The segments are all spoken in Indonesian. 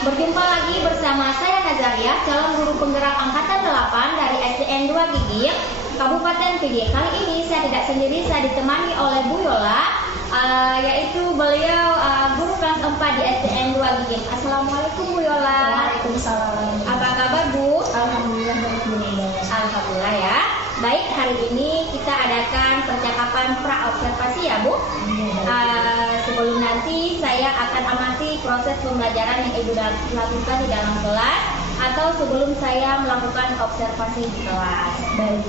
Berjumpa lagi bersama saya Nazaria, calon guru penggerak angkatan 8 dari SDN 2 Gigir, Kabupaten Pidi. Kali ini saya tidak sendiri, saya ditemani oleh Bu Yola, yaitu beliau guru kelas 4 di SDN 2 Gigir. Assalamualaikum Bu Yola. Waalaikumsalam. Apa kabar Bu? Alhamdulillah baik Bu. Alhamdulillah ya. Baik, hari ini kita adakan percakapan pra-observasi ya Bu. Sebelum nanti saya akan amati proses pembelajaran yang Ibu lakukan di dalam kelas, atau sebelum saya melakukan observasi di kelas. Baik.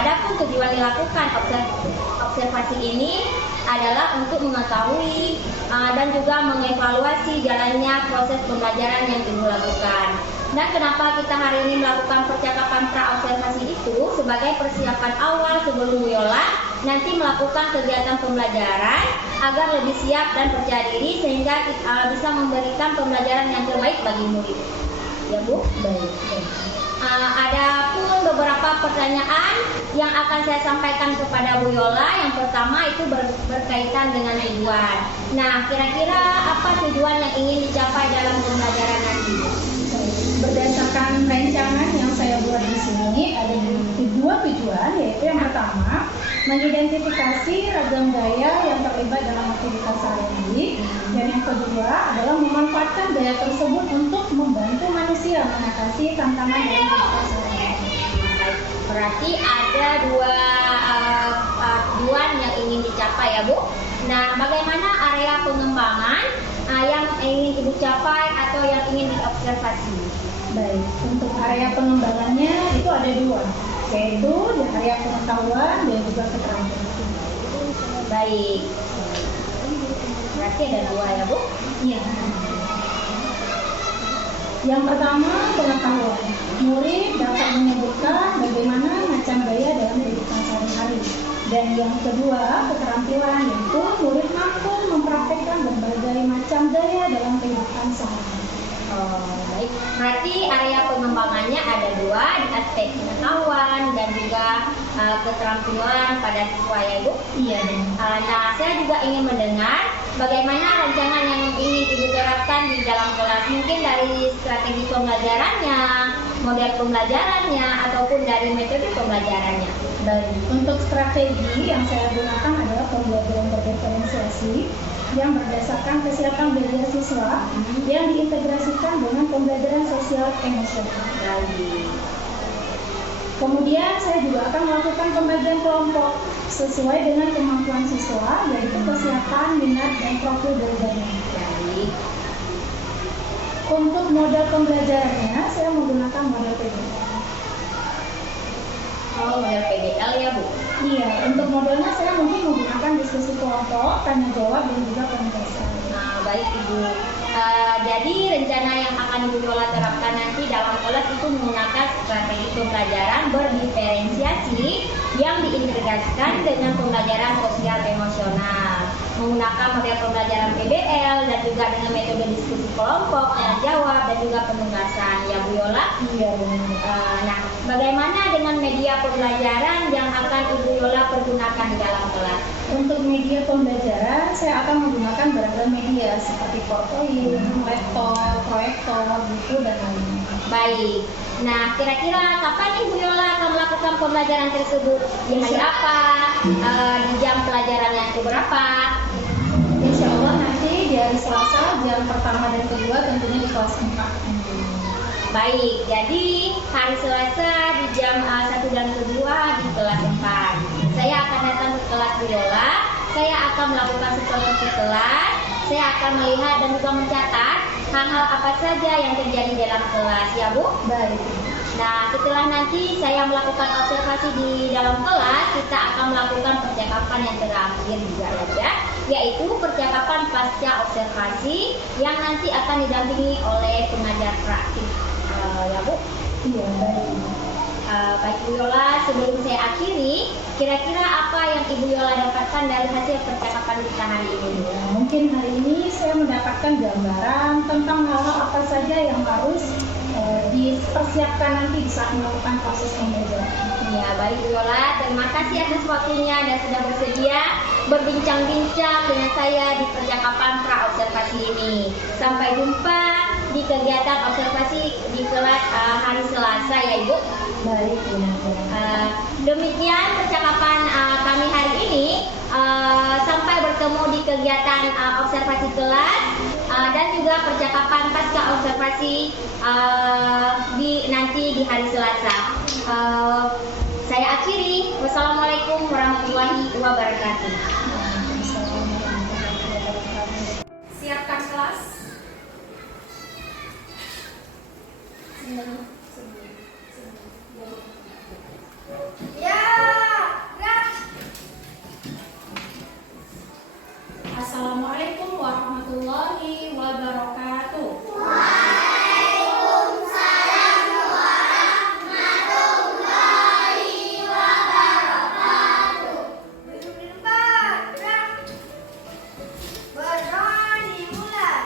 Adapun tujuan dilakukan observasi ini adalah untuk mengetahui dan juga mengevaluasi jalannya proses pembelajaran yang Ibu lakukan. Dan kenapa kita hari ini melakukan percakapan pra-observasi itu sebagai persiapan awal sebelum Bu Yola nanti melakukan kegiatan pembelajaran agar lebih siap dan percaya diri sehingga kita bisa memberikan pembelajaran yang terbaik bagi murid. Ya Bu? Baik. Ada pun beberapa pertanyaan yang akan saya sampaikan kepada Bu Yola. Yang pertama itu berkaitan dengan tujuan. Nah, kira-kira apa tujuan yang ingin dicapai dalam pembelajaran nanti? Berdasarkan rancangan yang saya buat di sini ada dua tujuan, yaitu yang pertama mengidentifikasi ragam gaya yang terlibat dalam aktivitas sehari-hari, dan yang kedua adalah memanfaatkan gaya tersebut untuk membantu manusia mengatasi tantangan dalam aktivitas sehari-hari. Berarti ada dua tujuan yang ingin dicapai ya Bu. Nah, bagaimana area pengembangan yang ingin Ibu capai atau yang ingin diobservasi? Baik, untuk area pengembangannya itu ada dua, yaitu di area pengetahuan dan juga keterampilan. Baik. Berarti ada dua ya Bu? Iya. Yang pertama pengetahuan. Murid dapat menyebutkan bagaimana macam gaya dalam kehidupan sehari-hari. Dan yang kedua keterampilan, yaitu murid mampu mempraktekkan berbagai macam gaya dalam kehidupan sehari-hari. Baik. Berarti area pengembangannya ada dua, di aspek pengetahuan dan juga keterampilan pada siswa ya Bu? Iya. Nah, saya juga ingin mendengar bagaimana rancangan yang ingin Ibu terapkan di dalam kelas, mungkin dari strategi pembelajarannya, model pembelajarannya, ataupun dari metode pembelajarannya. Baik, untuk strategi yang saya gunakan adalah pembelajaran berdiferensiasi yang berdasarkan kesiapan belajar siswa yang diintegrasikan dengan pembelajaran sosial emosional. Baik. Kemudian saya juga akan melakukan pembagian kelompok sesuai dengan kemampuan siswa, yaitu kesiapan, minat, dan profil belajarnya. Baik. Untuk model pembelajarannya saya menggunakan model PBL. Model PBL ya Bu? Iya, untuk modelnya saya mungkin menggunakan diskusi kelompok, tanya jawab, dan juga penugasan. Nah, baik Ibu. Jadi rencana yang akan Ibu Yola terapkan nanti dalam kelas itu menggunakan strategi pembelajaran berdiferensiasi yang diintegrasikan dengan pembelajaran sosial emosional, menggunakan model pembelajaran PBL dan juga dengan metode diskusi kelompok, tanya jawab, dan juga penugasan ya Bu Yola. Iya. Nah, bagaimana dengan media pembelajaran yang akan Ibu Yola pergunakan di dalam kelas? Untuk media pembelajaran, saya akan menggunakan beragam media seperti PowerPoint, laptop, proyektor, buku, dan lainnya. Baik. Nah, kira-kira kapan Ibu Yola akan melakukan pembelajaran tersebut? Di hari apa? Di jam pelajaran yang keberapa? Insya Allah nanti di hari Selasa, jam pertama dan kedua tentunya di kelas 4. Baik, jadi hari Selasa di jam 1 dan kedua di kelas 4. Saya akan datang ke kelas Bu Yola, saya akan melakukan supervisi kelas, saya akan melihat dan juga mencatat hal-hal apa saja yang terjadi dalam kelas ya Bu. Baik. Nah, setelah nanti saya melakukan observasi di dalam kelas, kita akan melakukan percakapan yang terakhir juga ya, yaitu percakapan pasca observasi yang nanti akan didampingi oleh pengajar praktik ya Bu. Iya, baik. Baik Bu Yola, sebelum saya akhiri, kira-kira apa yang Ibu Yola dapatkan dari hasil percakapan kita hari ini? Ya, mungkin hari ini saya mendapatkan gambaran tentang hal-hal apa saja yang harus dipersiapkan nanti di saat melakukan proses pembelajaran. Ya, baik Yola, terima kasih atas waktunya dan sudah bersedia berbincang-bincang dengan saya di percakapan pra-observasi ini. Sampai jumpa di kegiatan observasi di kelas hari Selasa ya Ibu. Baik, Demikian percakapan kami hari ini. Sampai bertemu di kegiatan observasi kelas dan juga percakapan pasca observasi nanti di hari Selasa. Saya akhiri. Wassalamualaikum warahmatullahi wabarakatuh. Siapkan kelas. Assalamualaikum warahmatullahi wabarakatuh. Waalaikumsalam warahmatullahi wabarakatuh. Duduk di tempat. Gerak. Berdoa dimulai.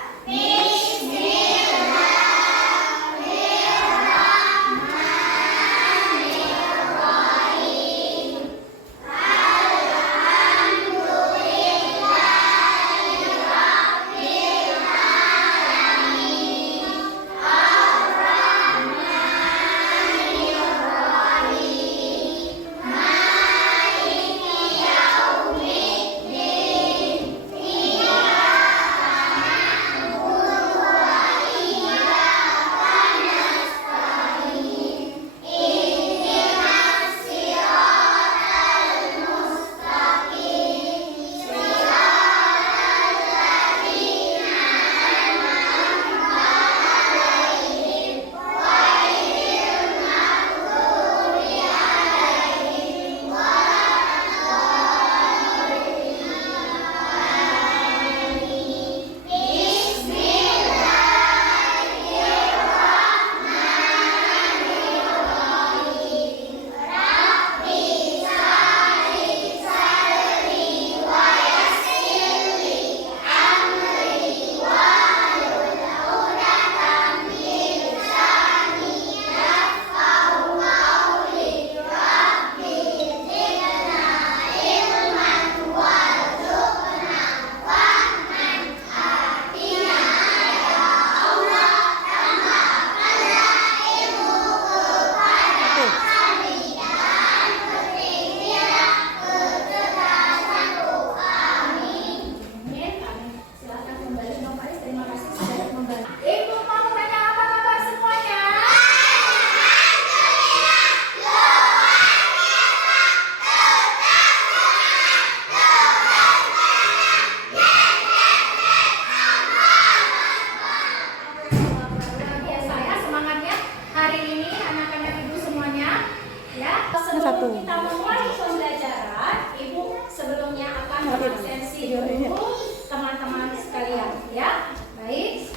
Kita memulai pembelajaran, Ibu sebelumnya akan absensi dulu teman-teman sekalian, ya. Baik,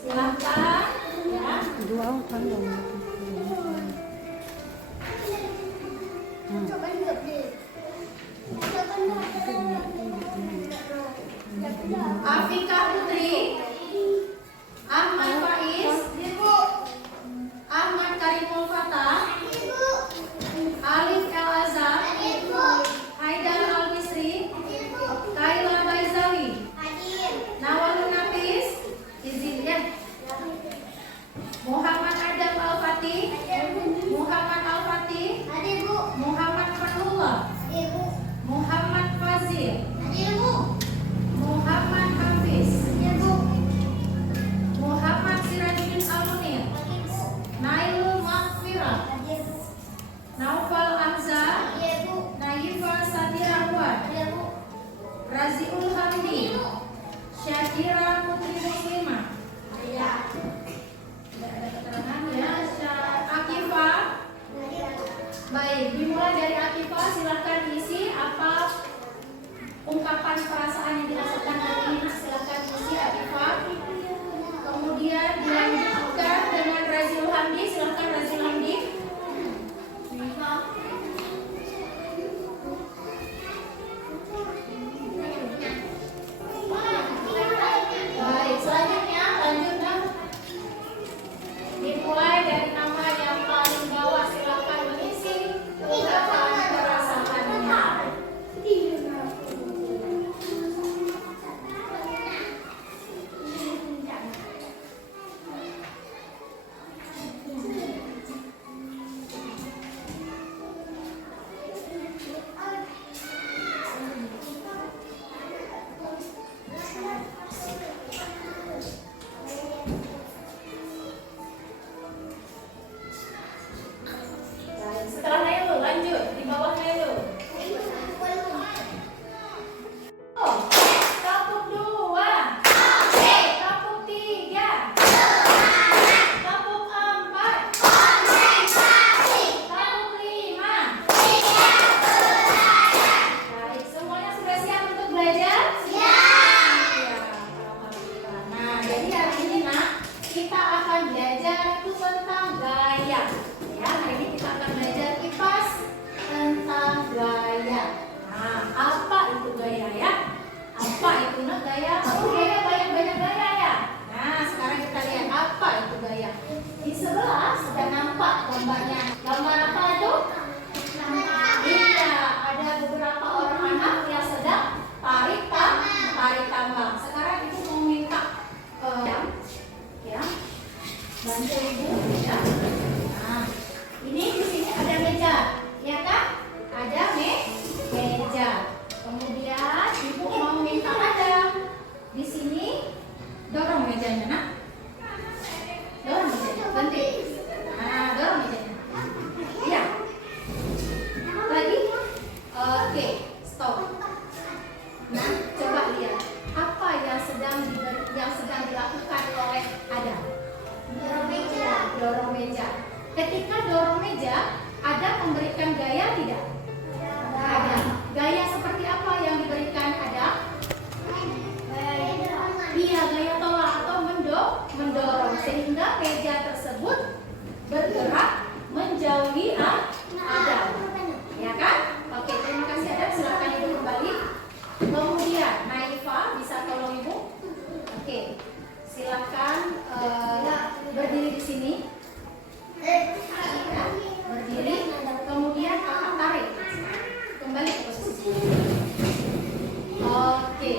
silahkan. Ya. Afika Putri, Ahmad Faiz, Ahmad Karimul Fatah, Alif El Azhar, Haidar Al Misri, Kaila Baizawi, Nawalun Nafis, izin ya. Muhammad Adam Al Fatih, Muhammad Al Fatih, Muhammad Fatullah, Muhammad Fazil, Muhammad Hafiz, Muhammad Sirajul Baik, setelah Nailo lanjut di bawah Nailo. Oh, kapuk 2, kapuk 3, kapuk 4, kapuk 5. Baik, semuanya sudah siap untuk belajar? Siap. Alhamdulillah. Nah, jadi hari ini kita akan belajar itu tentang gaya. Ya, hari ini kita akan belajar kipas tentang gaya. Nah, apa itu gaya ya? Apa itu gaya? Oh, gaya banyak gaya ya. Nah, sekarang kita lihat apa itu gaya. Di sebelah sudah nampak gambarnya. Gambar apa itu? Iya, ada beberapa orang anak yang sedang tarik tambang. Sekarang ibu mau minta ya, bantu ibu ya. Nah, ini di sini ada meja, ya kan? Ada meja. Kemudian ibu mau minta di sini dorong mejanya, nak. Dorong mejanya, berhenti. Nah, dorong mejanya. Iya. Lagi? Oke, stop. Nah, coba lihat apa yang sedang dilakukan oleh Adam. Dorong meja. Ketika dorong meja, Adam memberikan gaya tidak? Ada. Gaya seperti apa yang diberikan Adam? Iya, gaya tolak atau mendorong sehingga meja tersebut bergerak menjauhi Adam. Ya kan? Oke, terima kasih Adam. Silakan ibu kembali. Kemudian Naifa bisa tolong ibu. Oke, silakan berdiri di sini. Ya, berdiri. Kemudian kakak tarik kembali ke posisi. Oke.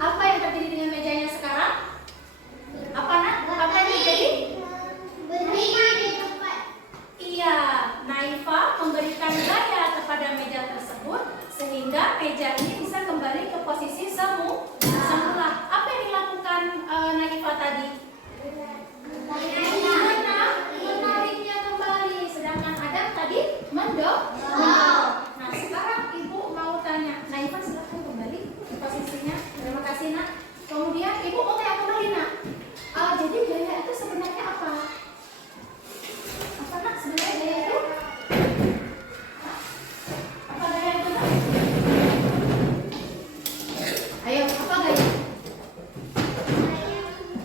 Apa yang terjadi dengan mejanya sekarang? Apa nak? Apa yang terjadi? Iya, Naifa memberikan gaya kepada meja tersebut sehingga meja ini bisa kembali ke posisi semula. Apa yang dilakukan Naifa tadi? Menariknya kembali, sedangkan Adam tadi mendorong. Nah, sekarang ibu mau tanya, Naifa silakan kembali ke posisinya. Terima kasih nak. Kemudian ibu mau tanya kembali nak. Jadi gaya itu sebenarnya apa? Apa nak sebenarnya gaya itu? Apa gaya itu nak? Ayo, apa gaya?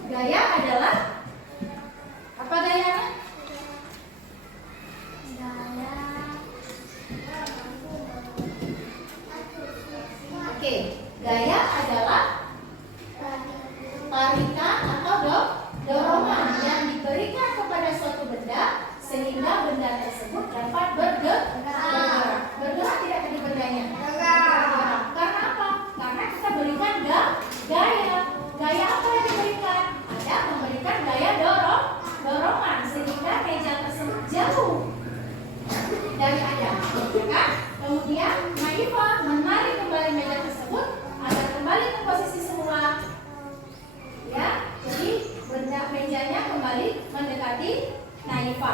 Gaya adalah apa gayanya? Oke, gaya adalah tarikan atau dorongan yang diberikan kepada suatu benda sehingga benda tersebut dapat bergerak. Bergerak tidak tadi bendanya? Bergerak. Karena apa? Karena kita berikan gaya. Gaya apa yang diberikan? Ada memberikan gaya dorongan sehingga meja tersebut jauh dari Adam, ya kan? Kemudian Naifa menarik kembali meja tersebut agar kembali ke posisi semula. Ya, jadi benda mejanya kembali mendekati Naifa,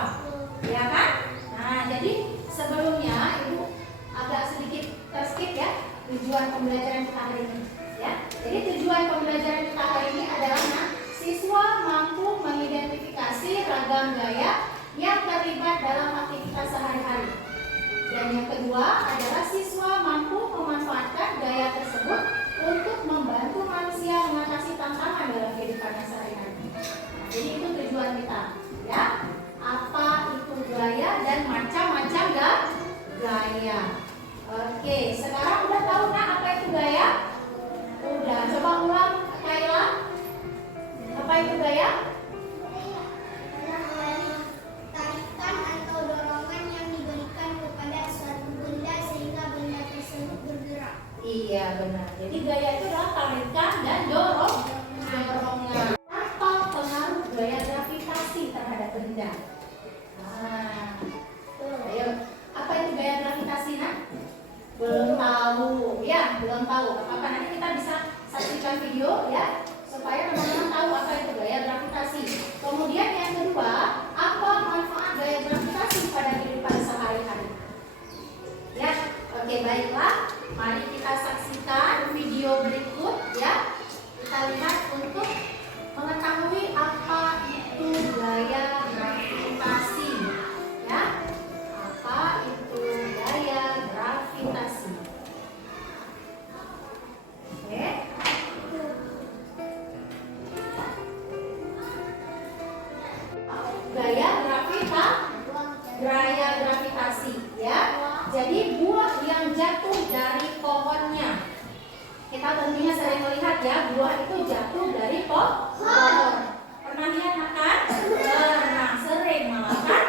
ya kan? Nah, jadi sebelumnya ibu agak sedikit terskip ya tujuan pembelajaran kita hari ini. Ya, jadi tujuan pembelajaran kita hari ini adalah siswa mampu mengidentifikasi ragam gaya yang terlibat dalam aktivitas sehari-hari. Dan yang kedua adalah siswa mampu memanfaatkan gaya tersebut untuk membantu manusia mengatasi tantangan dalam kehidupannya sehari-hari. Nah, jadi itu tujuan kita, ya. Apa itu gaya dan macam-macam gaya. Oke, sekarang udah tahu nak apa itu gaya? Udah, coba ulang Kayla. Apa itu gaya? Tarikan atau dorongan yang diberikan kepada suatu benda sehingga benda tersebut bergerak. Iya benar. Jadi gaya itu adalah tarikan dan dorongan. Apa pengaruh gaya gravitasi terhadap benda? Nah, ayo, apa itu gaya gravitasi nak? Belum tahu, ya belum tahu. Apa nanti kita bisa saksikan video ya supaya teman-teman tahu apa itu gaya gravitasi. gravitasi. Kemudian yang kedua, apa manfaat gaya gravitasi pada kehidupan sehari-hari? Ya, oke, baiklah. Mari kita saksikan video berikut ya. Kita lihat untuk mengetahui apa itu gaya gravitasi. Ya, apa itu gaya gravitasi? Oke. Gaya gravitasi ya. Jadi buah yang jatuh dari pohonnya. Kita tentunya sering melihat ya, buah itu jatuh dari pohon. Pernah lihat kan? Pernah, sering malah kan?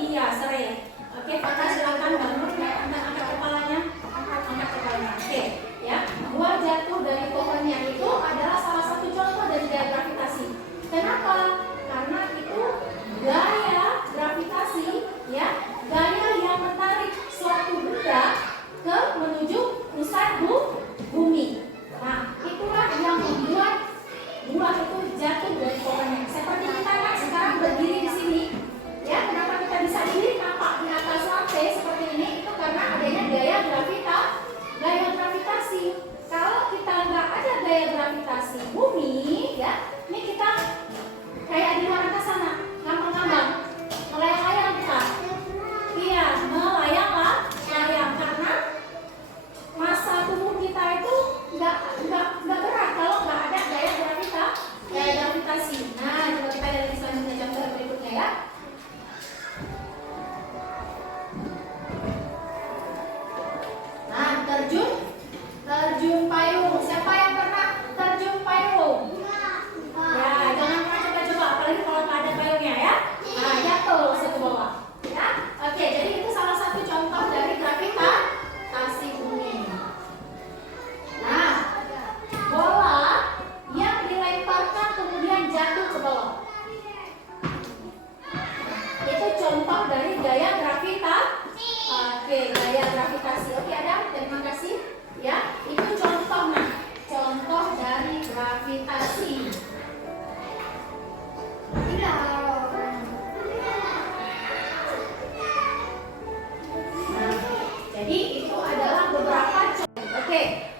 Iya, sering. Oke, Kakak silakan bangun ya, angkat kepalanya. Angkat kepalanya. Oke, ya. Buah jatuh dari pohonnya itu adalah salah satu contoh dari gaya gravitasi. Kenapa? Karena itu gaya gravitasi ya, gaya yang menarik suatu benda ke menuju pusat bumi. Nah, itulah yang membuat buah itu jatuh dari pohonnya. Seperti kita kan sekarang berdiri di sini. Ya, kenapa kita bisa diri nampak di atas lantai seperti ini? Itu karena adanya gaya gravitasi. Kalau kita nggak ada gaya gravitasi bumi, ya, ini kita kayak di luar angkasa sana, ngambang-ngambang, melayang-layang kita. Iya, melayang karena masa tubuh kita itu nggak gerak kalau nggak ada gaya gravitasi. Nah, coba kita lihat selanjutnya contoh berikutnya ya. Nah, terjun payung. Siapa yang pernah terjun payung? Ya, jangan pernah coba-coba, apalagi kalau nggak ada payungnya ya. Nah, jatuh langsung ke bawah. Ya, oke. Jadi itu salah satu contoh dari gravitasi bumi. Nah, bola yang dilemparkan kemudian jatuh ke bawah. Itu contoh dari gaya gravitasi. Oke, gaya gravitasi. Oke, Adam, terima kasih. Ya, itu contoh dari gravitasi. Jadi itu adalah beberapa contoh. Oke.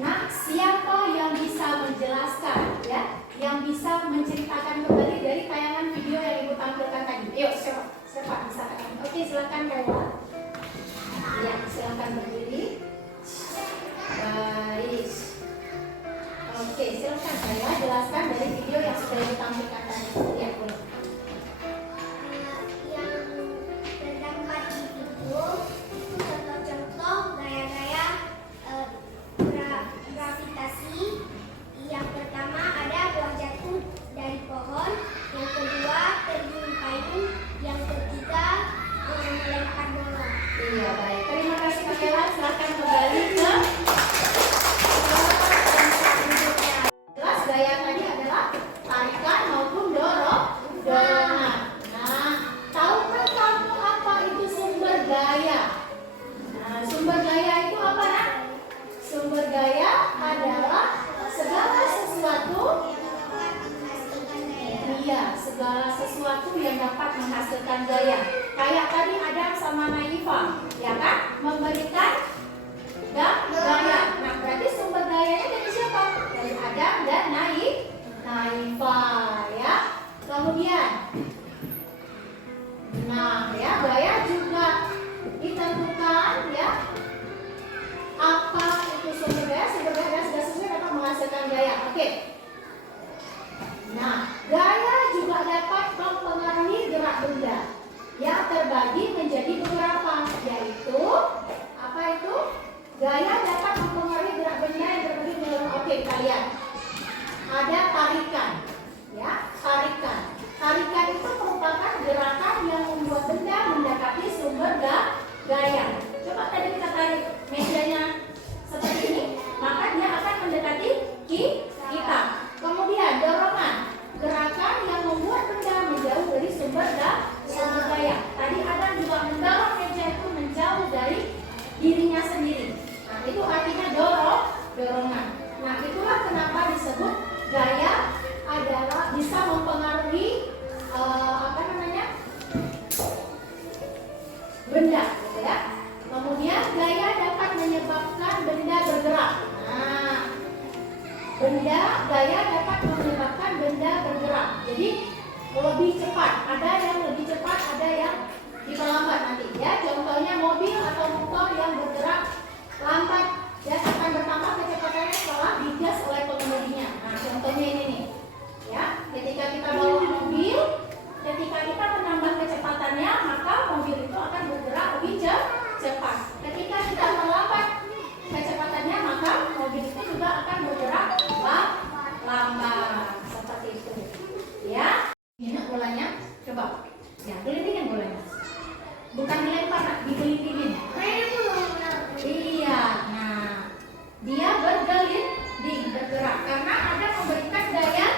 Nah, siapa yang bisa menjelaskan ya? Yang bisa menceritakan kembali dari tayangan video yang Ibu tampilkan tadi? Ayo, siapa bisa katakan? Oke, silakan Kayla. Ya, silakan berdiri. Baik. Oke, silakan Kayla jelaskan dari video yang sudah Ibu tampilkan tadi. Ya, boleh. Yang terdapat di video itu contoh-contoh gaya-gaya gravitasi. Yang pertama ada buah jatuh dari pohon, yang kedua terjun payung, yang ketiga melempar bola. Iya, baik. Terima kasih Kak Kayla. Silakan kembali ke jelas gaya tadi adalah tarikan maupun dorongan. Nah, tahukah kamu apa itu sumber gaya? Nah, sumber gaya itu apa, Nak? Sumber gaya adalah segala sesuatu. Iya, segala sesuatu yang dapat menghasilkan gaya. Kayak tadi Adam sama Naifa, ya kan? Memberikan gaya. Nah, berarti sumber gayanya dari siapa? Dari Adam dan Naifa, ya. Kemudian, nah, ya, gaya juga ditentukan, ya. Apa itu sumber gaya? Sumber gaya sudah sesuai dapat menghasilkan gaya. Oke. Nah, gaya juga dapat mempengaruhi gerak benda yang terbagi menjadi beberapa, yaitu apa itu? Gaya dapat mempengaruhi gerak benda yang terbagi menjadi beberapa. Oke, kita lihat. Ada tarikan, ya, tarikan. Tarikan itu merupakan gerakan yang membuat benda mendekati sumber gaya. Coba tadi kita tarik mejanya seperti ini, maka dia akan mendekati kita. Kemudian dorongan, gerakan yang membuat benda menjauh dari sumber gaya. Tadi Adam juga mendorong meja itu menjauh dari dirinya sendiri. Nah, itu artinya dorongan. Nah, itulah kenapa disebut gaya adalah gaya dapat menyebabkan benda bergerak. Jadi lebih cepat. Ada yang lebih cepat, ada yang diperlambat nanti. Ya, contohnya mobil atau motor yang bergerak lambat, ya akan bertambah kecepatannya setelah digas oleh pengemudinya. Nah, contohnya ini nih. Ya, ketika kita bawa mobil, ketika kita menambah kecepatannya, maka mobil itu akan bergerak lebih cepat. Ketika kita melambat kecepatannya, maka mobil itu juga akan bergerak lambat. Seperti itu. Ya. Ini bolanya, coba. Ya, gelindingin bolanya. Bukan dilempar, nak, digelindingin. Iya. Nah, dia bergerak karena ada memberikan daya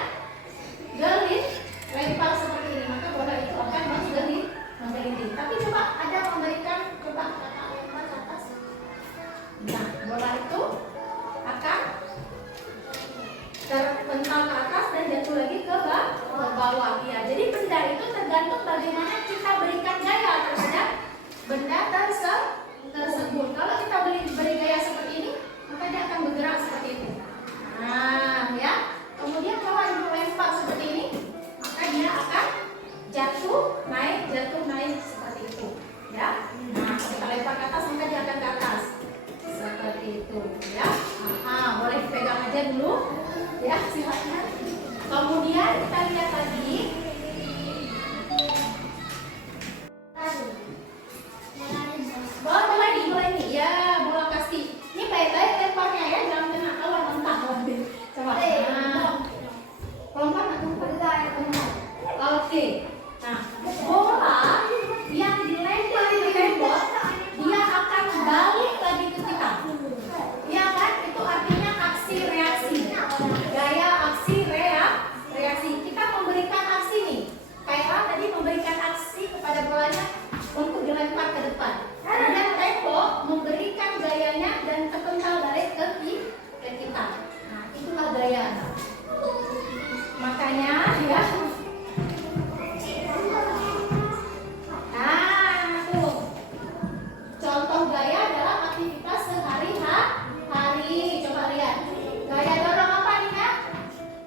lempar seperti ini, maka bola itu akan menggelinding. Tapi coba ada memberikan, coba kakak lempar ke atas. Nah, bola itu akan terpental ke atas dan jatuh lagi ke bawah. Ya, jadi benda itu tergantung bagaimana kita berikan gaya terhadap benda tersebut. Kalau kita beri gaya seperti ini, maka dia akan bergerak seperti itu. Nah, ya. Kemudian kalau ibu lempar seperti ini, maka dia akan jatuh naik seperti itu. Ya. Nah, kalau kita lempar ke atas, maka dia akan ke atas. Seperti itu, ya. Boleh pegang aja dulu. Ya, silakan. Kemudian kita lihat lagi. Bola ini, ya, bola kasti. Ini baik-baik lemparnya ya, jangan kena keluar mentah. Coba. Pelan-pelan. Oke. Nah, bola yang dilempar ke tembok, dia akan balik lagi ke kita. Iya kan? Itu artinya aksi reaksi. Gaya aksi reaksi. Kita memberikan aksi nih. Kayak tadi memberikan aksi kepada bolanya untuk dilempar ke depan. Dan tembok memberikan gayanya dan terpental balik ke kita. Nah, itulah gaya. Makanya ya. Nah, tuh. Contoh gaya dalam aktivitas sehari-hari. Coba lihat. Gaya dorong apa nih ya?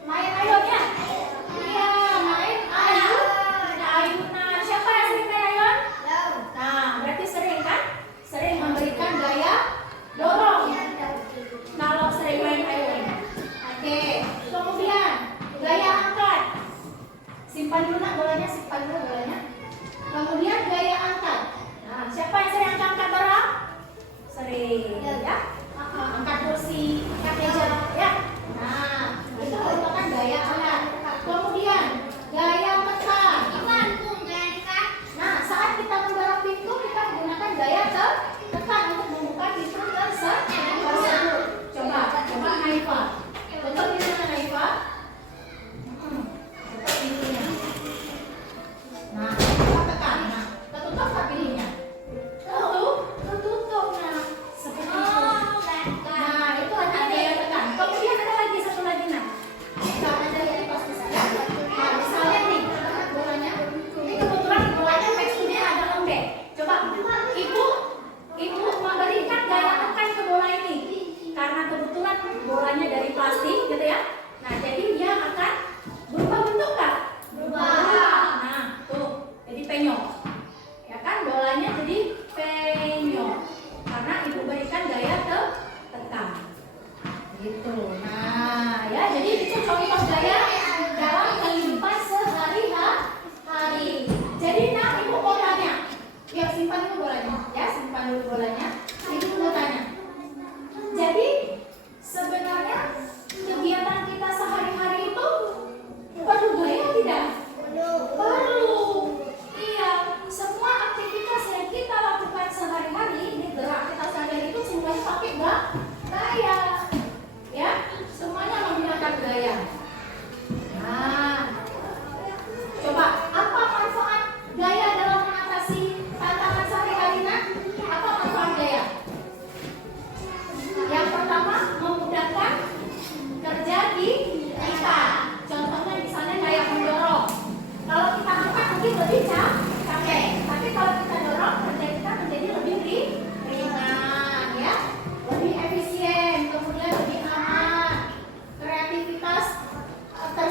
Main ayun ya? Iya, main ayun. Ayunan. Siapa yang sering main ayun? Nah, berarti sering kan? Sering memberikan gaya dorong. Kalau sering main ayun. Oke. Kemudian gaya angkat. Simpan dulu nak bolanya, simpan dulu bolanya. Kemudian gaya angkat. Nah, siapa yang sering angkat barang? Sering, ya. Angkat kursi, angkat meja, ya. Nah, itu merupakan gaya angkat. Kemudian gaya tekan. Nah, saat kita mendorong pintu, kita menggunakan gaya tekan untuk membuka pintu tersebut. Coba Naifa. Betul ini Naifa? Coba pintunya.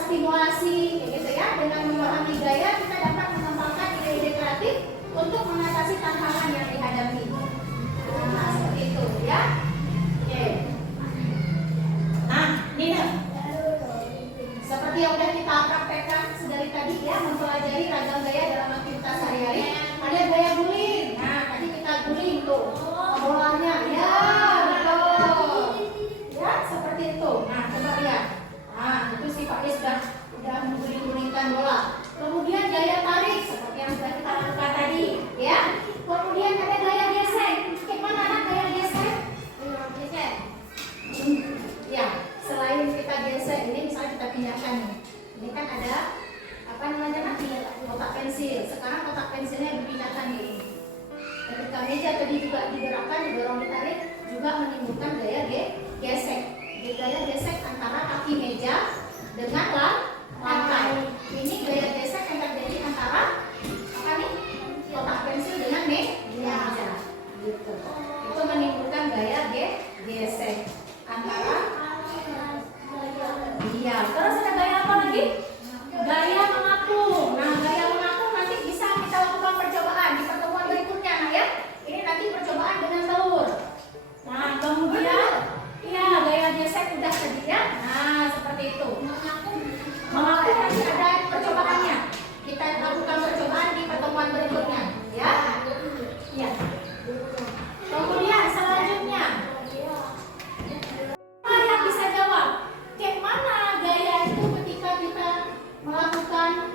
stimulasi, kayak gitu ya. Dengan memahami gaya, kita dapat mengembangkan ide-ide kreatif untuk mengatasi tantangan yang dihadapi. Nah, seperti itu ya. Oke. Nah, Nina, seperti yang udah kita praktekkan sedari tadi ya, mempelajari ragam gaya dalam aktivitas sehari-hari. Ada gaya guling. Nah, tadi kita guling tuh bolanya. Ya, betul. Ya, seperti itu. Nah, coba lihat. Nah, itu si Pak Is udah mengguling-gulingkan bola. Kemudian gaya tarik seperti yang sudah kita lakukan tadi, ya. Kemudian ada gaya gesek. Gimana anak gaya gesek? Gesek. Ya, selain kita gesek, ini misalnya kita pindahkan nih. Ini kan ada apa namanya nanti kotak pensil. Sekarang kotak pensilnya dipindahkan nih. Ketika meja tadi juga digerakkan, didorong, ditarik, juga menimbulkan gaya gesek. Gaya gesek antara kaki meja dengan lantai. Ini gaya gesek yang terjadi antara apa nih? Kotak pensil dengan meja. Gitu. Itu menimbulkan gaya gesek antara. Iya. Terus ada gaya apa lagi? Gaya mengapung. Nah, gaya mengapung nanti bisa kita lakukan percobaan di pertemuan berikutnya, nah ya. Ini nanti percobaan dengan telur. Nah, kemudian iya, gaya gesek udah tadi ya. Nah, seperti itu. Mengapung nanti ada percobaannya. Kita lakukan percobaan di pertemuan berikutnya, ya. Iya. Kemudian selanjutnya, yang bisa jawab, kayak mana gaya itu ketika kita melakukan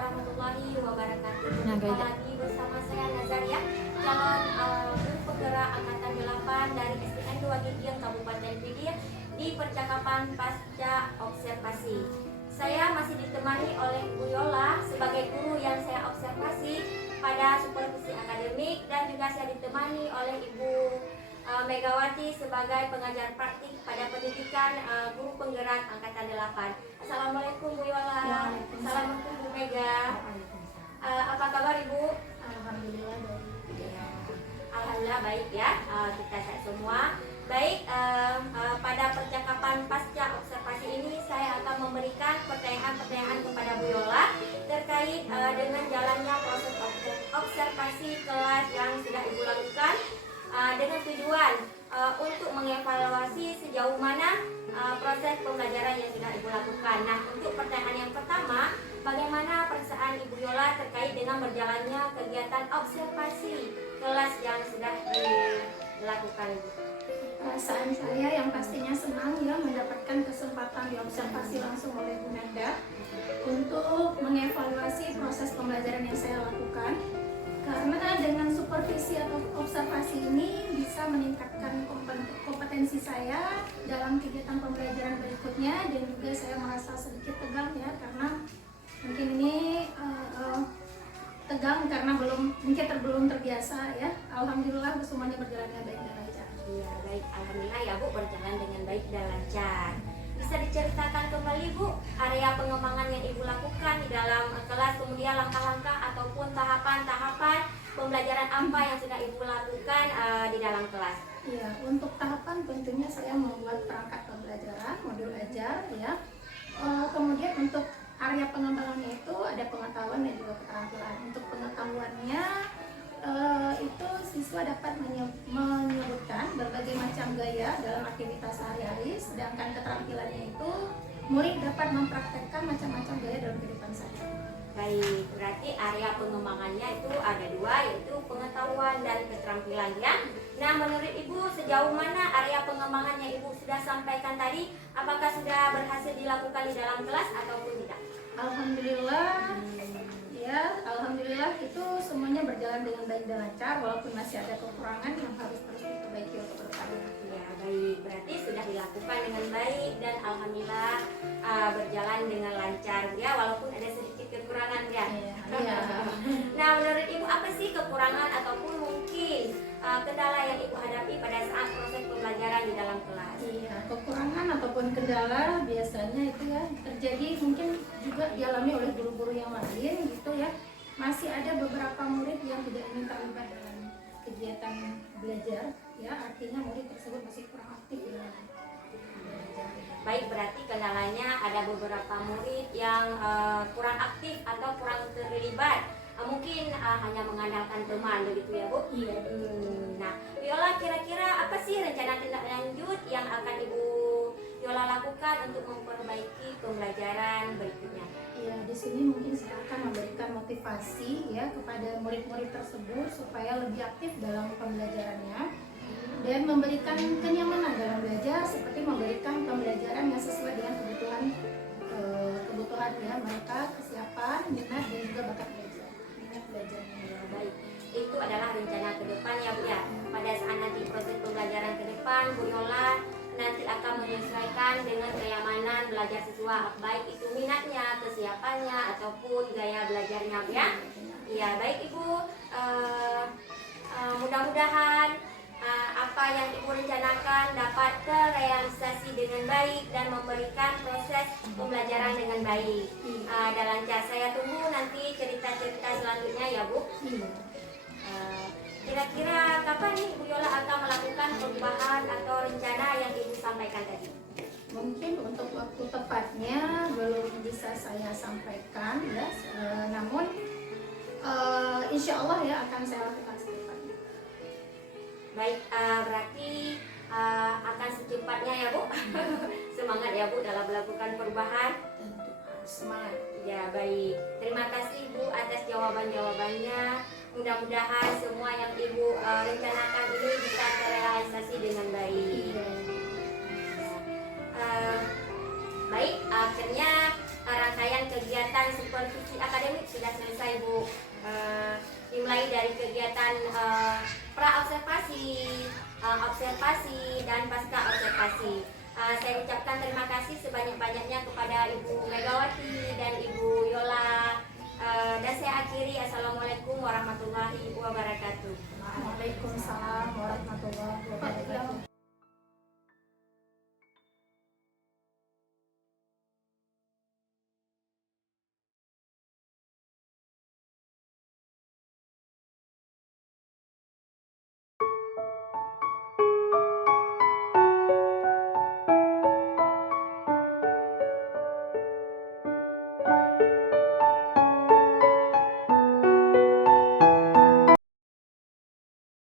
warahmatullahi wabarakatuh. Nah, Jumpa Gaya. lagi bersama saya Nazaria, calon guru penggerak angkatan 8 dari SDN 2 Gigiang Kabupaten Pidi di percakapan pasca observasi. Saya masih ditemani oleh Bu Yola sebagai guru yang saya observasi pada supervisi akademik, dan juga saya ditemani oleh Ibu Megawati sebagai pengajar praktik pada pendidikan guru penggerak angkatan 8. Assalamualaikum Bu Yola. Waalaikumsalam. Assalamualaikum Bu Mega. Apa kabar Ibu? Alhamdulillah baik. Ya, Alhamdulillah baik ya, kita sehat semua. Baik, pada percakapan pasca observasi ini saya akan memberikan pertanyaan-pertanyaan kepada Bu Yola terkait dengan jalannya proses observasi kelas yang sudah Ibu lakukan, dengan tujuan untuk mengevaluasi sejauh mana proses pembelajaran yang sudah Ibu lakukan. Nah, untuk pertanyaan yang pertama, bagaimana perasaan Ibu Yola terkait dengan berjalannya kegiatan observasi kelas yang sudah dilakukan? Perasaan saya yang pastinya senang ya mendapatkan kesempatan diobservasi langsung oleh Bu Nanda untuk mengevaluasi proses pembelajaran yang saya lakukan, karena dengan supervisi atau observasi ini bisa meningkatkan kompetensi saya dalam kegiatan pembelajaran berikutnya, dan juga saya merasa sedikit tegang ya karena mungkin ini tegang karena belum terbiasa ya. Alhamdulillah semuanya berjalan dengan baik dan lancar. Iya, baik. Alhamdulillah ya Bu, berjalan dengan baik dan lancar. Bisa diceritakan kembali Bu, area pengembangan yang Ibu lakukan di dalam kelas, kemudian langkah-langkah ataupun tahapan-tahapan pembelajaran apa yang sudah Ibu lakukan di dalam kelas? Iya, untuk tahapan tentunya saya membuat perangkat pembelajaran, modul ajar ya. Kemudian untuk area pengembangannya itu ada pengetahuan dan juga keterampilan. Untuk pengetahuannya itu siswa dapat menyebutkan berbagai macam gaya dalam aktivitas sehari-hari, sedangkan keterampilannya itu murid dapat mempraktekkan macam-macam gaya dalam kehidupan sehari-hari. Baik, berarti area pengembangannya itu ada dua, yaitu pengetahuan dan keterampilan ya. Nah, menurut Ibu sejauh mana area pengembangan yang Ibu sudah sampaikan tadi, apakah sudah berhasil dilakukan di dalam kelas ataupun tidak? Alhamdulillah, ya, alhamdulillah itu semuanya berjalan dengan baik dan lancar, walaupun masih ada kekurangan yang harus terus diperbaiki untuk kedepannya. Ya, baik, berarti sudah dilakukan dengan baik dan alhamdulillah berjalan dengan lancar ya, walaupun ada sedikit kekurangan ya. Iya. Nah, menurut Ibu apa sih kekurangan ataupun mungkin kendala yang Ibu hadapi pada saat proses pembelajaran di dalam kelas? Iya, kekurangan ataupun kendala biasanya itu ya terjadi mungkin juga dialami oleh guru-guru yang lain gitu ya. Masih ada beberapa murid yang tidak ingin terlibat dalam kegiatan belajar ya, artinya murid tersebut masih kurang aktif dalam belajar. Baik, berarti kendalanya ada beberapa murid yang kurang aktif atau kurang terlibat. Mungkin hanya mengandalkan teman begitu ya Bu? Iya. Nah, Yola, kira-kira apa sih rencana tindak lanjut yang akan Ibu Yola lakukan untuk memperbaiki pembelajaran berikutnya? Ya, di sini mungkin saya akan memberikan motivasi ya kepada murid-murid tersebut supaya lebih aktif dalam pembelajarannya dan memberikan kenyamanan dalam belajar, seperti memberikan pembelajaran yang sesuai dengan kebutuhan ya mereka, kesiapan, minat dan juga bakat belajar. Minat belajarnya. Baik, itu adalah rencana ke depan ya Bu ya. Pada saat nanti proses pembelajaran ke depan, Bu Yola nanti akan menyesuaikan dengan kenyamanan belajar siswa, baik itu minatnya, kesiapannya ataupun gaya belajarnya Bu ya. Iya, baik Ibu, mudah-mudahan apa yang Ibu rencanakan dapat terrealisasi dengan baik dan memberikan proses pembelajaran dengan baik dan lancar. Saya tunggu nanti cerita-cerita selanjutnya ya Bu. Kira-kira kapan nih Bu Yola akan melakukan perubahan atau rencana yang Ibu sampaikan tadi? Mungkin untuk waktu tepatnya belum bisa saya sampaikan ya, namun insya Allah ya akan saya lakukan secepatnya. Baik, berarti akan secepatnya ya Bu. Semangat ya Bu dalam melakukan perubahan. Tentu harus semangat. Ya baik, terima kasih Bu atas jawaban-jawabannya. Mudah-mudahan semua yang Ibu rencanakan ini bisa terrealisasi dengan baik. Baik, akhirnya rangkaian kegiatan supervisi akademik sudah selesai, Bu. Dimulai dari kegiatan pra-observasi, observasi, dan pasca observasi. Saya ucapkan terima kasih sebanyak-banyaknya kepada Ibu Megawati dan Ibu Yola